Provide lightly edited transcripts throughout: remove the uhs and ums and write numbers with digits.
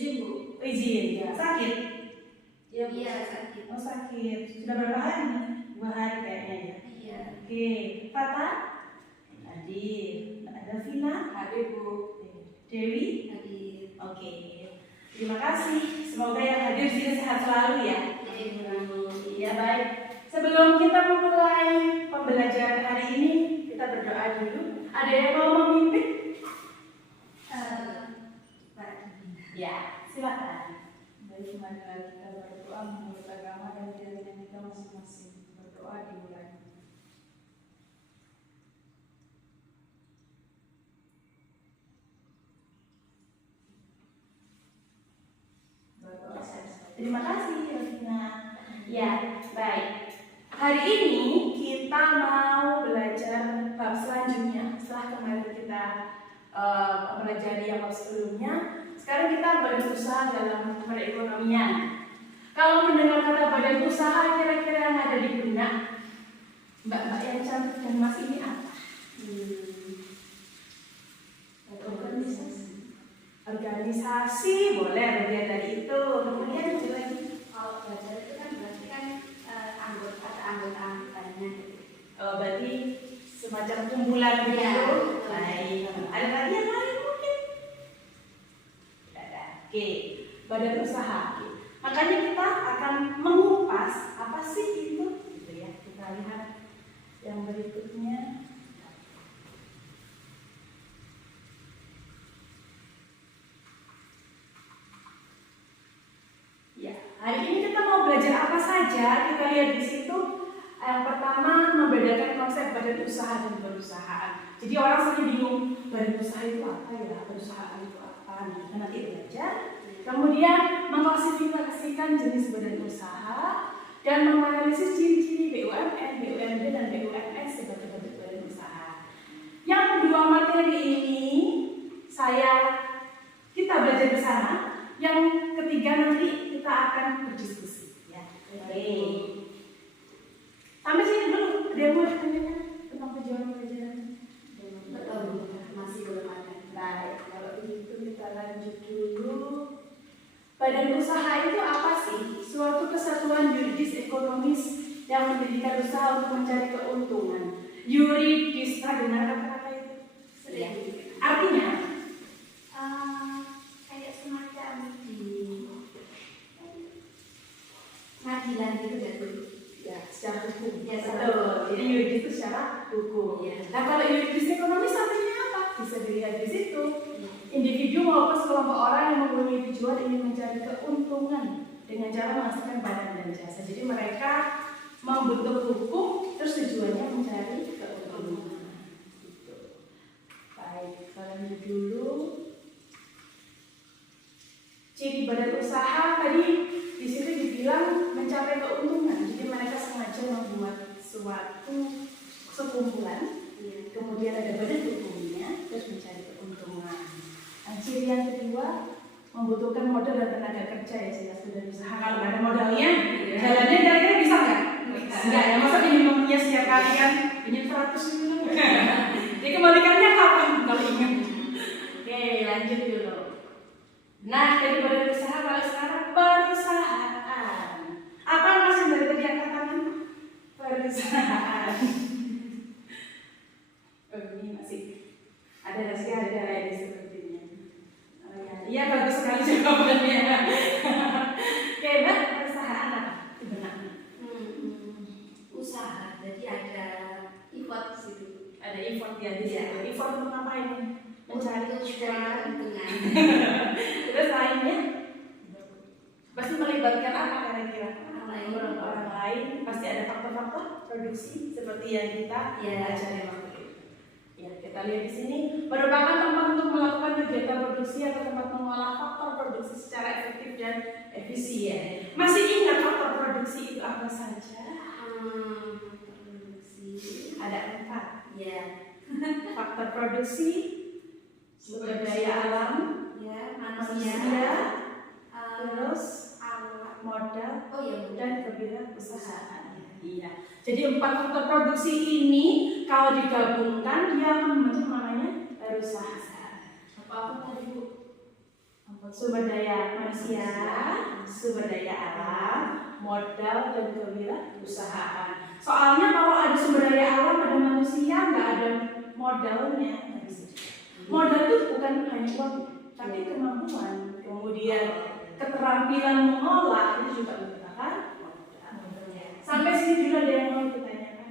Izin Bu. Izin ya. Sakit? Ya Bu. Iya sakit. Oh sakit. Sudah berapa hari nih? 2 hari kayaknya ya. Iya. Oke. Tata? Hadir. Ada Vina? Hadir Bu. Dewi? Hadir. Oke. Terima kasih. Semoga yang hadir sini sehat selalu ya. Ya baik. Sebelum kita memulai pembelajaran hari ini, kita berdoa dulu. Ada yang mau memimpin? Ya, silakan. Baik, marilah kita berdoa menurut agama dan keyakinan kita masing-masing. Berdoa dimulai. Berdoa sama-sama. Terima kasih, Rosina. Ya, baik. Hari ini kita mau belajar bab selanjutnya. Setelah kemarin kita mempelajari yang bab sebelumnya, sekarang kita berusaha dalam perekonomian. Kalau mendengar kata badan usaha, kira-kira yang ada di benak mbak-mbak yang cantik dan mas ini apa? Organisasi boleh bagian dari itu. Kemudian Itu lagi kalau belajar itu kan berarti kan anggota-anggotanya gitu. berarti semacam kumpulan begitu. Ya. Baik. Ada lagi yang lain mungkin? Tidak ada. Oke, badan usaha. Oke. Makanya kita akan mengupas apa sih itu, gitu ya. Kita lihat yang berikutnya. Ya, hari ini kita mau belajar apa saja? Kita lihat di situ. Yang pertama, membedakan konsep badan usaha dan perusahaan. Jadi orang sering bingung, badan usaha itu apa ya? Perusahaan itu apa? Nah, kita nanti belajar. Kemudian mengklasifikasikan jenis badan usaha dan menganalisis ciri-ciri BUMN, BUMD, dan BUMS sebagai bentuk badan usaha. Yang dua materi ini kita belajar bersama. Yang ketiga nanti kita akan berdiskusi. Ya. Oke. Sampai sini dulu. Ada yang mau ditanyakan tentang perjalanan pelajaran? Masih belum ada. Baik, kalau begitu kita lanjut dulu. Badan usaha itu apa sih? Suatu kesatuan yuridis ekonomis yang mendirikan usaha untuk mencari keuntungan. Yuridis, dengar kata-kata itu? Sering. Artinya? Kayak semacam di pengadilan gitu ya dulu. Ya, secara hukum. Ya, secara Betul. hukum. Jadi yuridis itu secara hukum. Ya. Nah, kalau yuridis ekonomis artinya apa? Bisa dilihat di situ. Individu maupun sekelompok orang yang mempunyai tujuan ingin mencari keuntungan dengan cara menghasilkan barang dan jasa. Jadi mereka membentuk hukum, terus tujuannya mencari keuntungan. Gitu. Baik, kita lanjut dulu. Ciri badan usaha tadi di situ dibilang mencapai keuntungan. Jadi mereka sengaja membuat suatu sekumpulan, kemudian ada badan hukumnya, terus mencari keuntungan. Nah, ciri yang kedua membutuhkan modal dan tenaga kerja ya jelas badan usaha. Kalau nggak ada modalnya, jalannya kira-kira bisa nggak? Enggak ya, masa minimumnya setiap kali kan pinjam 100 gitu. Jadi kembalikannya kapan kalau ingat? Oke, lanjut dulu. Nah, dari badan usaha kalau sekarang perusahaan. Apa mas yang dari tadi yang katakan? Perusahaan. Oh, ini masih ada ini sepertinya. Oh, ya. Iya, bagus sekali jawabannya. Oke, Mbak, perusahaan apa? Benarnya. Usaha, jadi ada effort di situ. Ada effort ya di situ. Effort untuk ngapain? Mencari keuntungan. Terus lainnya pasti melibatkan apa kira-kira? Orang lain pasti ada faktor-faktor produksi seperti yang kita pelajari waktu itu. Ya, kita lihat di sini merupakan tempat untuk melakukan kegiatan produksi atau tempat mengolah faktor produksi secara efektif dan efisien. Masih ingat faktor produksi itu apa saja? Produksi Ada 4. ya. Faktor produksi, sumber daya alam, Ya, manusia, terus alat modal, dan kewirausahaan. Iya. Jadi 4 faktor produksi ini kalau digabungkan dia akan membentuk namanya perusahaan. apa tadi Bu? Sumber daya manusia, sumber daya alam, modal dan kewirausahaan. Soalnya kalau ada sumber daya alam, ada manusia, nggak ada modalnya, nggak bisa. Modal itu bukan hanya uang, tapi kemampuan, kemudian keterampilan mengolah itu juga merupakan modal. Sampai sini dulu ada yang mau ditanyakan?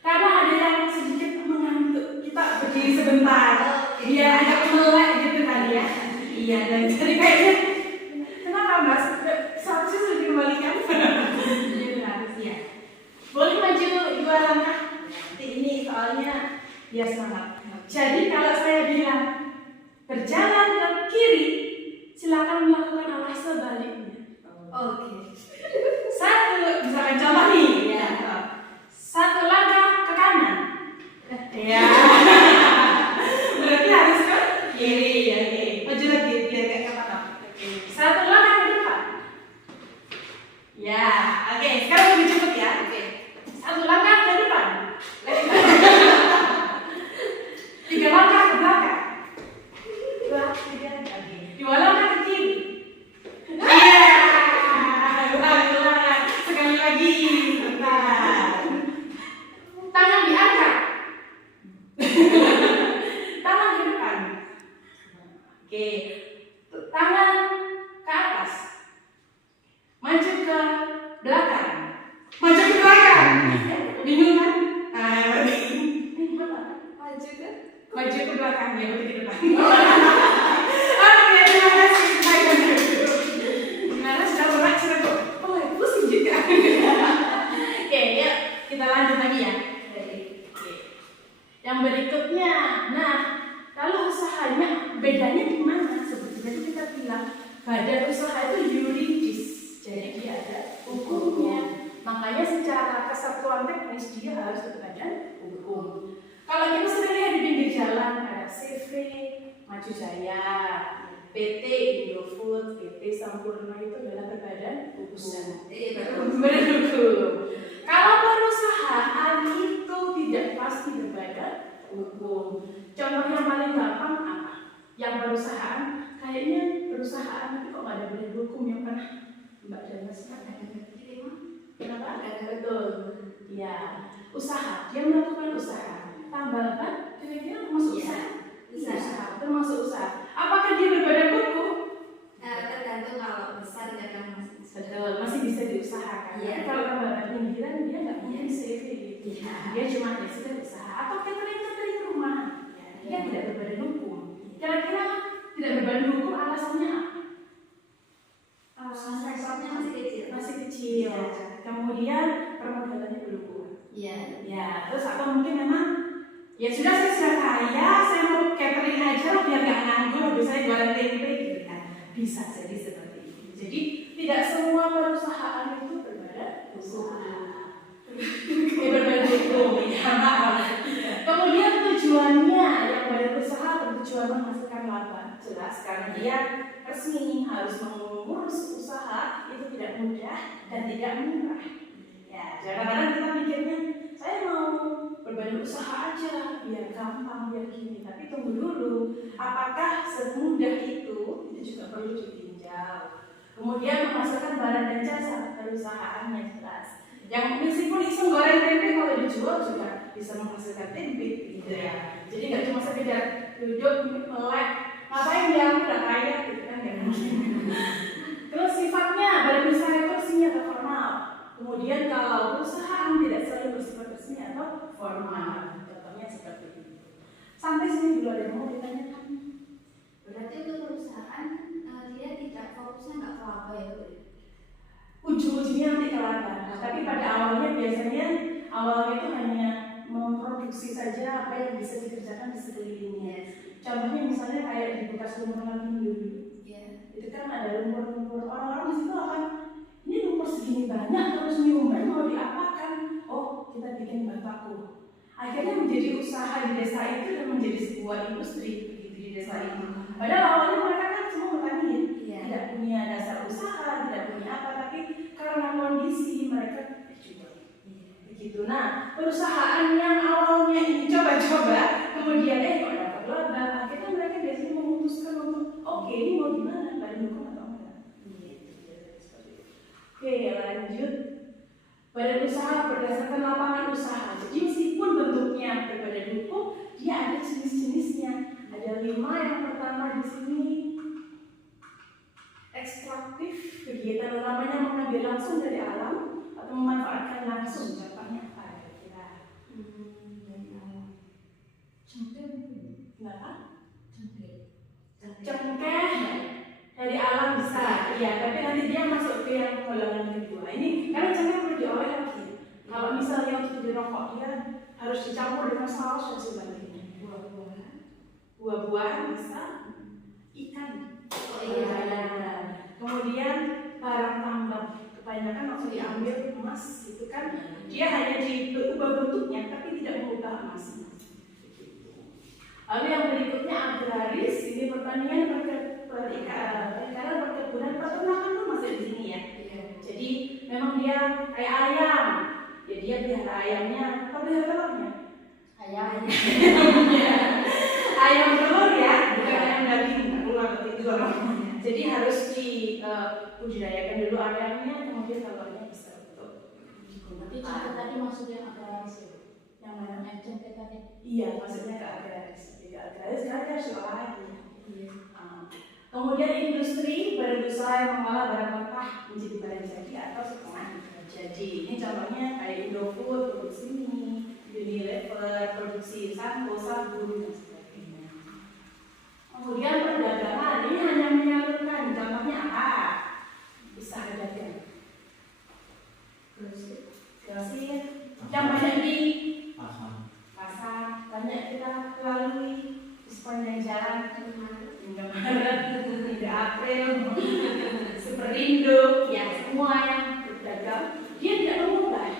Karena ada yang sedikit mengantuk, kita berdiri sebentar, biar agak melek gitu kan ya. Iya, dan jadi kayaknya kenapa Mas? Seharusnya sudah dikembalikan. Iya. Boleh maju 2 langkah. Ini soalnya biar semangat. Jadi kalau saya bilang berjalan ke kiri, silakan melakukan arah sebaliknya. Oke. 1, misalkan contoh nih. Ya. 1 langkah ke kanan. Ya. Berarti harus ke kiri. Ya, oke. Maju lagi biar kayak kata. 1 langkah ke depan. Ya, oke. Sekarang lebih cepat ya. Oke. 1 langkah ke depan. 3 langkah ke belakang. 2, 3, oke. 2 langkah ke kiri. Iya. Sekali lagi. Bentar. Tangan diangkat. Tangan di depan. Oke. Tangan ke atas. Maju ke belakang. Maju ke belakang. Bingung kan? Maju ke Maju ke belakang ya, berarti ke depan. Oke, terima kasih. Gimana sudah berat sudah kok? Oh, pusing juga. Oke, yuk kita lanjut lagi ya. Oke. Yang berikutnya, nah kalau usahanya bedanya di mana? Sebetulnya kita bilang badan usaha itu yuridis, jadi dia ada hukumnya. Makanya secara kesatuan teknis dia harus berbadan hukum. Kalau kita sering lihat di pinggir jalan ada CV, Maju Jaya, PT Indofood, PT Sampurna itu adalah berbadan hukum. Berbadan hukum. Kalau perusahaan itu tidak pasti berbadan hukum. Contoh yang paling gampang apa? Yang perusahaan kayaknya perusahaan tapi kok nggak ada badan hukum yang pernah Mbak dan Mas kenapa? Betul. Ya, usaha. Dia melakukan usaha. Tambal ban, kira-kira termasuk usaha? Usaha. Termasuk usaha. Apakah dia berbadan hukum? Tergantung kalau besar kadang masih Betul, masih bisa diusahakan. Iya. Kalau tambal ban pinggiran dia nggak punya CV gitu. Iya. Dia cuma ya sudah usaha. Atau catering rumah. Ya, dia tidak berbadan hukum. Kira-kira tidak berbadan hukum alasannya apa? sektornya masih kecil. Masih kecil. Iya. Kemudian permodalannya belum kuat. Iya. Ya, terus atau mungkin memang ya sudah saya sudah kaya, saya mau catering aja loh biar nggak nganggur, bisa jualan tempe gitu kan. Bisa jadi seperti itu. Jadi tidak semua perusahaan itu berbadan hukum. Berbadan hukum. Kemudian tujuannya yang badan usaha bertujuan menghasilkan laba, jelas karena dia resmi harus mengurus usaha itu tidak mudah dan tidak murah. Ya, kadang-kadang kita mikirnya saya mau berbadan usaha aja biar gampang biar gini, tapi tunggu dulu apakah semudah itu juga perlu ditinjau. Kemudian menghasilkan barang dan jasa perusahaan yang jelas. Yang meskipun iseng goreng tempe kalau dijual juga bisa menghasilkan tempe gitu ya. Jadi nggak cuma sekedar duduk melek, ngapain dia udah kaya gitu kan ya. Terus sifatnya badan usaha itu resmi atau formal. Kemudian kalau perusahaan tidak selalu bersifat resmi atau formal, contohnya seperti itu. Sampai sini dulu ada yang mau ditanyakan. Berarti untuk perusahaan dia tidak fokusnya nggak ke laba ya Bu? Ujung-ujungnya nanti ke laba. Tapi pada awalnya biasanya itu hanya memproduksi saja apa yang bisa dikerjakan di sekelilingnya. Contohnya misalnya kayak di bekas lumpur dulu. Itu kan ada lumpur-lumpur, orang-orang di situ akan ini lumpur segini banyak terus nyumbang mau diapakan? Oh, kita bikin bataku. Akhirnya menjadi usaha di desa itu dan menjadi sebuah industri begitu di desa itu. Padahal awalnya mereka kan semua petani, tidak punya dasar usaha, tidak punya apa, tapi karena kondisi mereka dijual. Begitu. Nah, perusahaan yang awalnya ini coba-coba, kemudian kok dapat laba, akhirnya mereka biasanya memutuskan untuk oke, ini mau gimana, badan hukum atau enggak. Oke, lanjut. Badan usaha berdasarkan lapangan usaha. Jadi meskipun bentuknya berbadan hukum, dia ada jenis-jenisnya. Ada 5 yang pertama di sini. Ekstraktif, kegiatan utamanya mengambil langsung dari alam atau memanfaatkan langsung. Contohnya apa kira-kira? Dari alam. Kenapa? Cengkeh. Cengkeh dari alam bisa, iya. Tapi nanti dia masuk ke yang golongan kedua. Ini karena cengkeh perlu diolah lagi. Kalau misalnya untuk dirokok dia harus dicampur dengan saus dan sebagainya. Buah-buahan bisa, ikan. Oh iya. Kemudian barang tambang, kebanyakan waktu diambil emas gitu kan, dia hanya diubah bentuknya tapi tidak mengubah emas. Lalu yang berikutnya agraris, ini pertanian, perikanan, perkebunan, peternakan pun masih di sini ya. Jadi memang dia kayak ayam, ya dia pelihara ayamnya, apa pelihara telurnya? Ayam. Ayam telur ya, bukan ayam daging, keluar itu orang. Jadi harus dibudidayakan dulu ayamnya, kemudian telurnya bisa untuk. Tapi cengkeh tadi maksudnya agraris ya? Yang mana? Cengkeh tadi. Iya, maksudnya ke agraris. Jadi agraris kan harus diolah lagi. Iya. Kemudian industri berusaha yang mengolah barang mentah menjadi barang jadi atau setengah jadi. Ini contohnya kayak Indofood, produksi mie, Unilever, produksi sampo, sabun dan sebagainya. Kemudian perdagangan ini hanya menyalurkan. Contohnya apa? Usaha dagang. Grosir. Yang banyak di pasar, banyak kita lalui di sepanjang jalan. Indomaret, Indo April, Superindo, ya semua yang berdagang, dia tidak mengubah.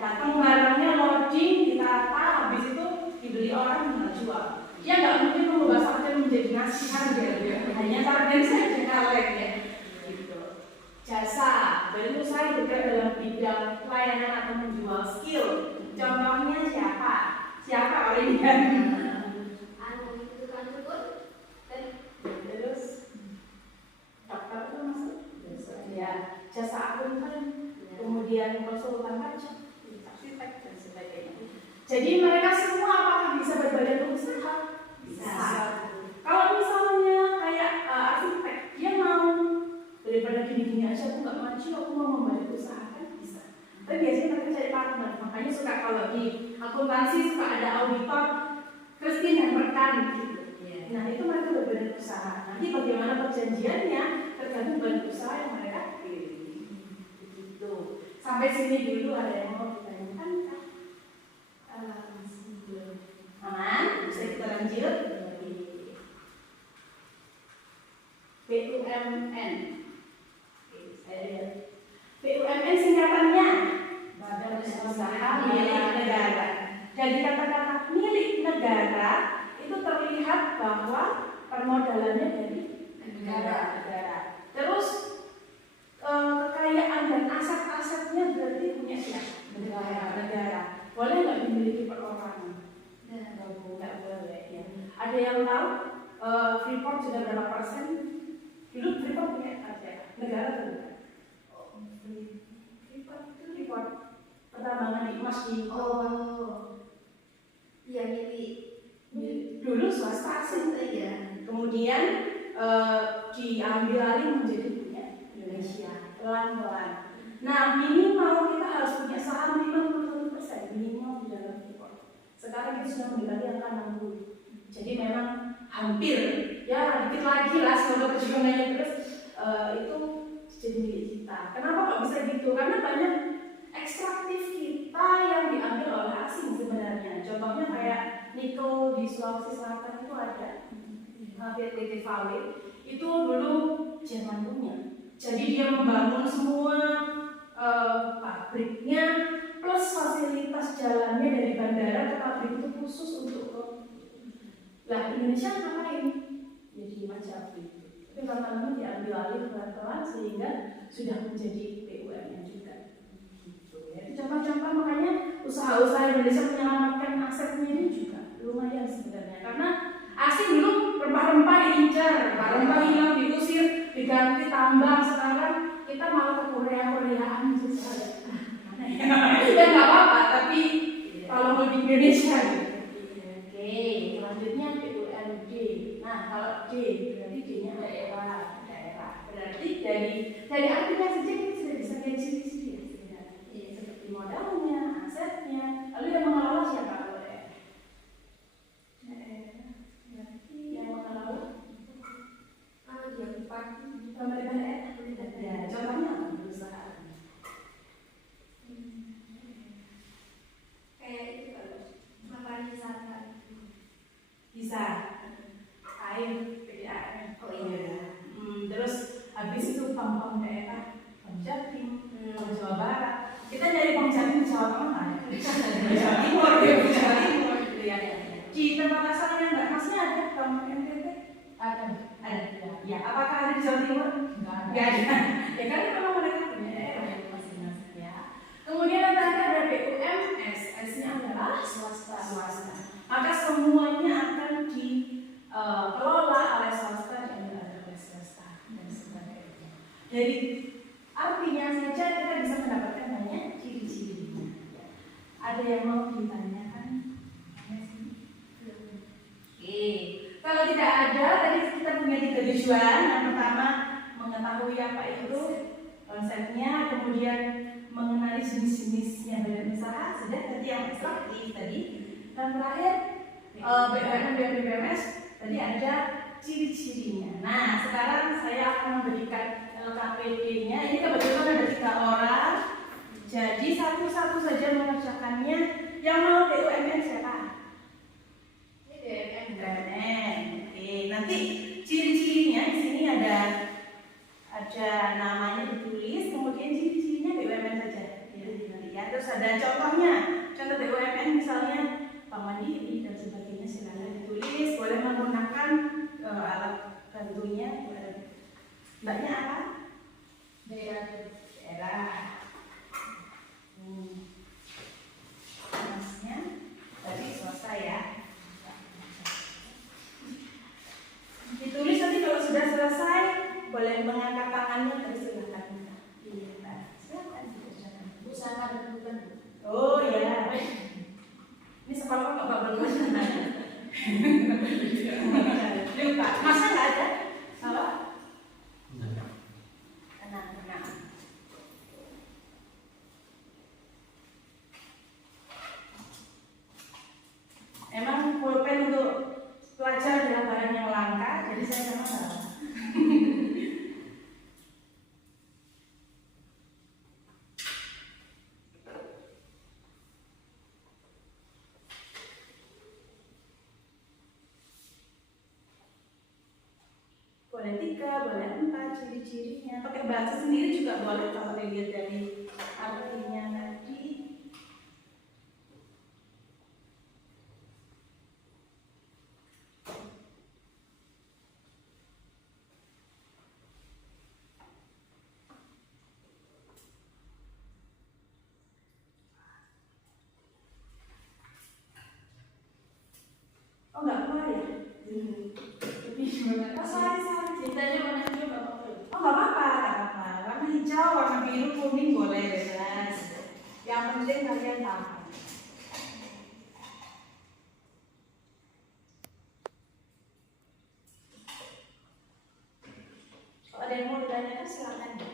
Datang barangnya loading, ditata, habis itu dibeli orang jual. Dia nggak mungkin mengubah sarden menjadi nasi harga, hanya sarden saja kaleng ya. Gitu. Jasa, berusaha bergerak dalam bidang pelayanan atau menjual skill. Contohnya siapa? Siapa orang yang terus dokter itu masuk ya, jasa akuntan, kemudian konsultan pajak, arsitek dan sebagainya. Jadi mereka semua apakah bisa berbadan usaha? Bisa. Kalau misalnya kayak arsitek, dia mau daripada gini-gini aja aku nggak maju, aku mau membangun usaha kan bisa. Tapi biasanya mereka cari partner, makanya suka kalau di akuntansi suka ada auditor, Christine dan rekan gitu. Nah itu mereka berbadan usaha. Nanti bagaimana perjanjiannya tergantung badan usaha yang mereka pilih. Begitu. Sampai sini dulu ada yang mau ditanyakan kah? Masih belum. Aman? Bisa kita lanjut? BUMN. BUMN singkatannya Badan Usaha Milik Negara. Dari kata-kata milik negara itu terlihat bahwa permodalannya dari negara. Terus kekayaan dan aset-asetnya berarti punya siapa? Negara. Boleh nggak dimiliki perorangan? Nggak boleh ya. Ada yang tahu Freeport sudah berapa persen? Dulu Freeport punya ada negara bukan? Freeport pertambangan emas di Iya milik. Dulu swasta asing ya. Kemudian diambil alih menjadi punya Indonesia pelan-pelan. Nah minimal kita harus punya saham 51% minimal di dalam Freeport. Sekarang kita sudah mendekati angka 60. Jadi memang hampir ya dikit lagi lah semoga perjuangannya terus itu jadi milik kita. Kenapa kok bisa gitu? Karena banyak ekstraktif kita yang diambil oleh asing sebenarnya. Contohnya kayak nikel di Sulawesi Selatan itu ada PT TVW itu dulu Jerman punya. Jadi dia membangun semua pabriknya plus fasilitas jalannya dari bandara ke pabrik itu khusus untuk Indonesia ngapain? Jadi macam itu. Tapi lama-lama diambil alih pelan-pelan sehingga sudah menjadi BUMN juga. Itu contoh-contoh makanya usaha-usaha Indonesia menyelamatkan asetnya ini juga lumayan sebenarnya karena asing dulu rempah-rempah diincar, rempah hilang, diusir, diganti tambang. Sekarang kita malah ke Korea-Koreaan gitu. Ya nggak apa-apa, tapi kalau mau di Indonesia gitu. Oke, selanjutnya BUMD. Nah, kalau D berarti D-nya daerah. Berarti dari artinya saja kita sudah bisa lihat ciri-ciri ya sebenarnya. Seperti modalnya, asetnya, lalu yang mengelola siapa kalau daerah? Berarti yang mengelola Dia bupati. pemerintah daerah. Ya, contohnya apa? Perusahaan. Kayak itu kalau pariwisata. Bisa air, PDAM. Oh iya. Terus habis itu pam-pam daerah, Pam Jatim, Pam Jawa Barat. Kita nyari Pam Jatim di Jawa Tengah kan? Jawa Timur, Jawa Timur gitu ya. Di tempat asalnya nggak, maksudnya ada Pam NTT? Ada. Ya, apakah ada di Jawa Timur? Nggak ada. Ya kan memang mereka punya daerah masing-masing ya. Kemudian nanti ada BUMS, S-nya adalah swasta. Maka semuanya akan dikelola oleh swasta dan oleh swasta dan sebagainya. Jadi artinya saja kita bisa mendapatkan banyak ciri-cirinya. Ada yang mau ditanyakan? Oke. Kalau tidak ada, tadi kita punya 3 tujuan. Yang pertama mengetahui apa itu konsepnya, kemudian mengenali jenis-jenisnya badan usaha, sudah tadi yang ekstraktif tadi. Dan terakhir BUMN dan BUMS tadi ada ciri-cirinya. Nah, sekarang saya akan memberikan LKPD-nya. Ini kebetulan ada 3 orang. Jadi satu-satu saja mengerjakannya. Yang mau BUMN siapa? BUMN. Oke, nanti ciri-cirinya di sini ada namanya ditulis, kemudian ciri-cirinya BUMN saja. Ya, terus ada contohnya. Contoh BUMN misalnya Bank Mandiri dan sebagainya, silakan ditulis. Boleh menggunakan alat bantunya. Mbaknya apa? Daerah. Masnya tadi swasta ya. Ditulis, nanti kalau sudah selesai boleh mengangkat tangannya, persilahkan. Iya, silakan dikerjakan. Bu, saya bukan. Oh ya. Ini sekolah nggak bakal lupa. Masa nggak ada? Apa? Tenang. Emang pulpen untuk pelajar adalah barang yang langka, jadi saya sama salah. Boleh 3, boleh 4 ciri-cirinya. Pakai bahasa sendiri juga boleh kalau dilihat dari artinya tadi. Oh nggak keluar ya? Sorry, ceritanya warna hijau nggak apa-apa. Oh nggak apa-apa. Warna hijau, warna biru, kuning boleh bebas. Yang penting kalian tahu. Kalau ada yang mau ditanyakan silakan ya.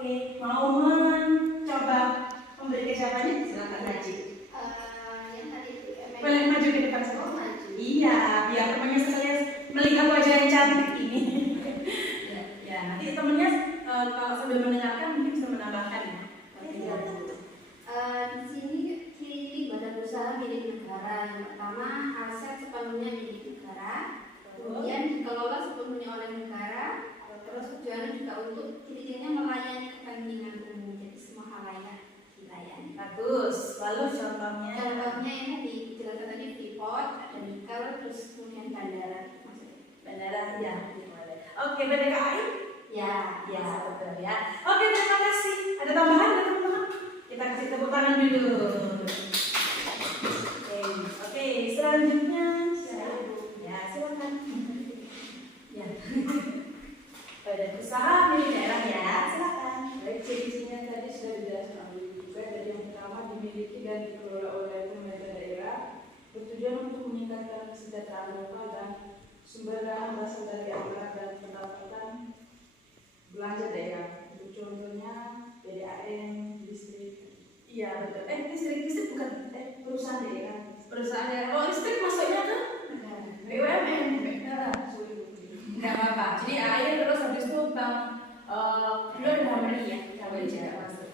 Oke, mau mencoba memberi jawabannya? Silakan Haji. Yang tadi itu Boleh maju ke depan semua? Iya, biar temannya saya melihat wajah yang cantik ini. Ya, nanti temennya kalau sambil mendengarkan mungkin bisa menambahkan ya. Di sini ciri badan usaha milik negara. Yang pertama, aset sepenuhnya milik negara. Kemudian dikelola sepenuhnya oleh negara. Terus tujuannya juga untuk ciri-cirinya melayani kepentingan umum. Jadi semua halayak dilayani. Bagus. Lalu contohnya? Contohnya yang tadi dijelaskan tadi Freeport, ada nikel, terus kemudian bandara. Bandara ya. Oke, BDKAI? Ya, betul ya. Oke, terima kasih. Ada tambahan ya teman-teman? Kita kasih tepuk tangan dulu. Oke, selanjutnya ya silakan. Ya. Badan usaha milik daerah ya, silakan. Baik, ciri-cirinya tadi sudah dijelaskan juga. Dari yang pertama, dimiliki dan dikelola oleh pemerintah daerah, bertujuan untuk meningkatkan kesejahteraan lokal dan sumber daya berasal dari anggaran dan pendapatan belanja daerah. Untuk contohnya PDAM, listrik. Iya betul. Listrik bukan perusahaan daerah. Perusahaan daerah. Oh, listrik masuknya ke BUMN. Nggak apa-apa. Jadi air terus habis itu bank Belum harmoni ya, kalau tidak masuk.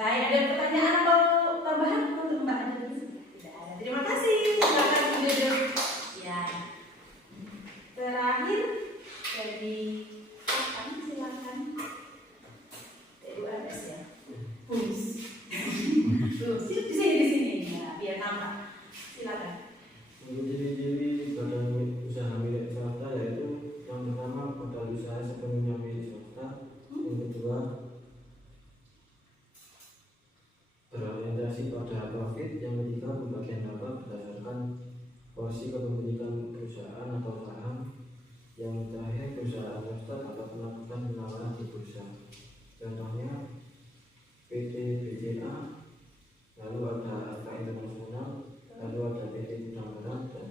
Baik, ada pertanyaan atau tambahan untuk Mbak Anda? Tidak ada. Terima kasih. Silakan duduk. Ya. Terakhir dari silakan. BUMS ya. Bums. Di sini ya, biar nampak. Silakan. Untuk ciri-ciri badan usaha milik swasta yaitu yang pertama modal usaha sepenuhnya milik swasta, yang kedua berorientasi pada profit, yang ketiga pembagian laba berdasarkan porsi kepemilikan perusahaan atau saham, yang terakhir perusahaan swasta dapat melakukan penawaran di bursa. Contohnya PT BCA, lalu ada Alfa Internasional, lalu ada PT Gudang Garam, dan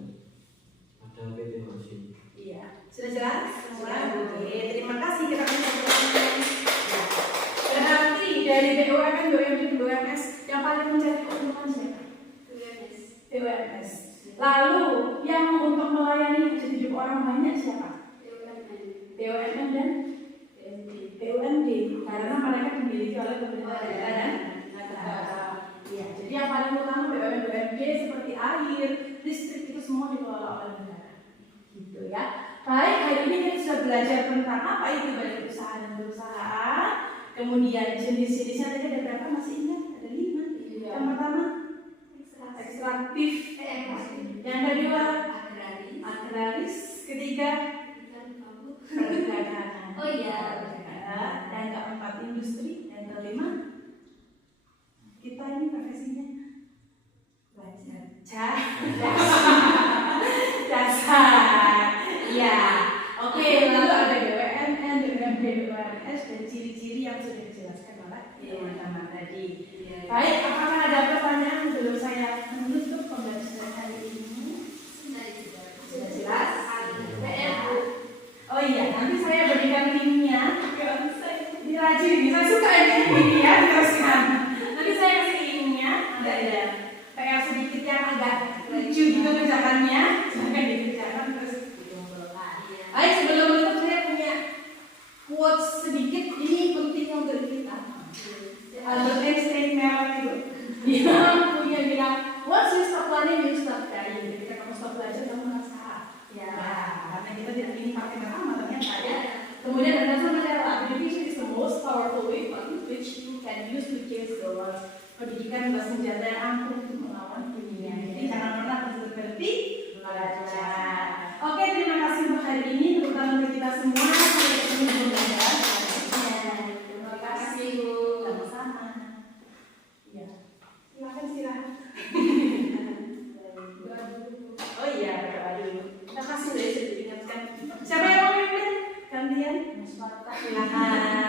ada PT Masin. Iya, sudah jelas semua. Oke, terima kasih kita menyampaikan. Berarti dari BUMN, BUMS yang paling mencari keuntungan siapa? BUMS. Lalu yang untuk melayani 7 orang banyak siapa? BUMN dan BUMD, karena mereka dimiliki oleh pemerintah daerah dan negara. Ya, jadi yang paling utama BUMD seperti air, listrik itu semua dikelola oleh negara. Gitu ya. Baik, hari ini kita sudah belajar tentang apa itu badan usaha dan perusahaan. Kemudian jenis-jenisnya tadi ada berapa? Masih ingat? Ada 5. Yang pertama ekstraktif, yang kedua agraris, ketiga perdagangan. Oh iya. Dan keempat industri, dan kelima kita ini profesinya dasar. Ya, oke. Lalu ada BUMN, BUMD, BUMS dan ciri-ciri yang sudah dijelaskan oleh teman-teman tadi. Baik, apakah ada pertanyaan sebelum saya menutup pembelajaran hari ini? Sudah jelas? Oh iya, nanti saya berikan linknya. Dirajin ini, saya suka ini ya, teruskan. Nanti saya kasih linknya. Ada PR sedikit yang agak lucu gitu kerjakannya. Silahkan dikerjakan terus. Baik, sebelum menutup saya punya quotes sedikit. Ini penting untuk kita. Albert Einstein merah itu. Dia punya bilang, once you stop learning, you stop dying. Ketika kamu stop belajar, kamu merasa. Ya, karena kita tidak ingin pakai nama ternyata ya. Kemudian ada Mandela, education is the most powerful weapon which you can use to change the world. Pendidikan adalah senjata yang ampuh untuk melawan dunia. Jadi jangan pernah berhenti belajar. Oke, terima kasih untuk hari ini, terutama untuk kita semua. Sampai ketemu di pembelajaran selanjutnya. Terima kasih, Bu. Sama-sama. Ya, silakan. Oh iya, berdoa dulu. Terima kasih sudah diingatkan. Siapa yang mau mimpin? Gantian? Silakan.